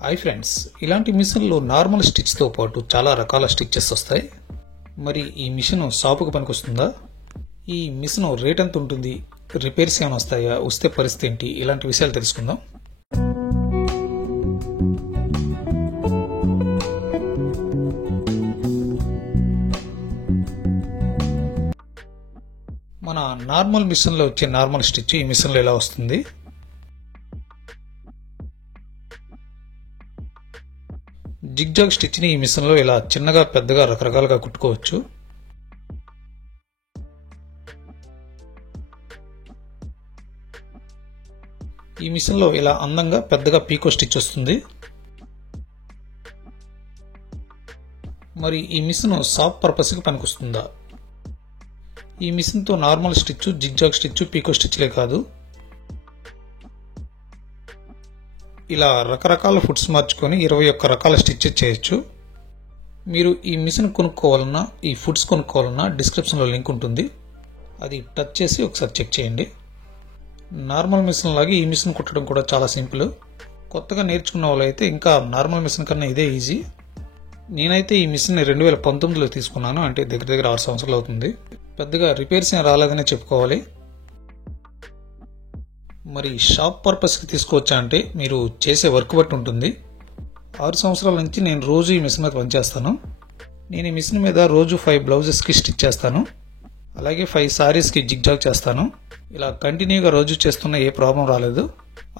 Hi friends, ఇలాంటి మిషన్లో normal స్టిచ్తో పాటు చాలా రకాల స్టిచ్చెస్ వస్తాయి. మరి ఈ మిషన్ షాపుకు పనికొస్తుందా? ఈ మిషన్ రేట్ ఎంత ఉంటుంది? రిపేర్స్ ఏమైనా వస్తాయా? వస్తే పరిస్థితి ఏంటి? ఇలాంటి విషయాలు తెలుసుకుందాం. మన నార్మల్ మిషన్లో వచ్చే నార్మల్ స్టిచ్ ఈ మిషన్లో ఎలా వస్తుంది? జిగ్జాగ్ స్టిచ్ని ఈ మిషన్లో ఇలా చిన్నగా పెద్దగా రకరకాలుగా కుట్టుకోవచ్చు. ఈ మిషన్లో ఇలా అందంగా పెద్దగా పీకో స్టిచ్ వస్తుంది. మరి ఈ మిషన్ షాప్ పర్పస్కి పనికొస్తుందా? ఈ మిషన్తో నార్మల్ స్టిచ్, జిగ్జాగ్ స్టిచ్, పీకో స్టిచ్లే కాదు, ఇలా రకరకాల ఫుట్స్ మార్చుకొని 21 రకాల స్టిచ్చెస్ చేయొచ్చు. మీరు ఈ మిషన్ కొనుక్కోవాలన్నా, ఈ ఫుట్స్ కొనుక్కోవాలన్నా డిస్క్రిప్షన్లో లింక్ ఉంటుంది. అది టచ్ చేసి ఒకసారి చెక్ చేయండి. నార్మల్ మిషన్ లాగే ఈ మిషన్ కుట్టడం కూడా చాలా సింపుల్. కొత్తగా నేర్చుకున్న వాళ్ళైతే ఇంకా నార్మల్ మిషన్ కన్నా ఇదే ఈజీ. నేనైతే ఈ మిషన్ 2019లో తీసుకున్నాను, అంటే దగ్గర దగ్గర 6 సంవత్సరాలు అవుతుంది. పెద్దగా రిపేర్స్ ఏం రాలేదనే చెప్పుకోవాలి. మరి షాప్ పర్పస్కి తీసుకోవచ్చా అంటే మీరు చేసే వర్క్ బట్టి ఉంటుంది. 6 సంవత్సరాల నుంచి నేను రోజు ఈ మిషన్ మీద పనిచేస్తాను. నేను ఈ మిషన్ మీద రోజు 5 బ్లౌజెస్కి స్టిచ్ చేస్తాను, అలాగే 5 సారీస్కి జిగ్జాగ్ చేస్తాను. ఇలా కంటిన్యూగా రోజు చేస్తున్న ఏ ప్రాబ్లం రాలేదు.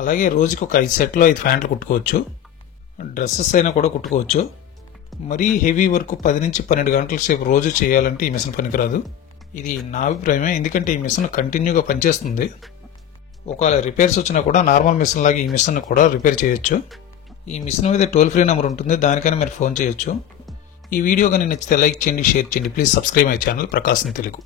అలాగే రోజుకి ఒక 5 సెట్లో 5 ప్యాంట్లు కుట్టుకోవచ్చు. డ్రెస్సెస్ అయినా కూడా కుట్టుకోవచ్చు. మరీ హెవీ వర్క్ 10 నుంచి 12 గంటల సేపు రోజు చేయాలంటే ఈ మిషన్ పనికిరాదు. ఇది నా అభిప్రాయమే, ఎందుకంటే ఈ మిషన్ కంటిన్యూగా పనిచేస్తుంది. ఒకవేళ రిపేర్స్ వచ్చినా కూడా నార్మల్ మిషన్ లాగా ఈ మిషన్ కూడా రిపేర్ చేయొచ్చు. ఈ మిషన్ మీద టోల్ ఫ్రీ నెంబర్ ఉంటుంది, దానికైనా మీరు ఫోన్ చేయొచ్చు. ఈ వీడియో కానీ నచ్చితే లైక్ చేయండి, షేర్ చేయండి. Please subscribe my channel Prakasam Telugu.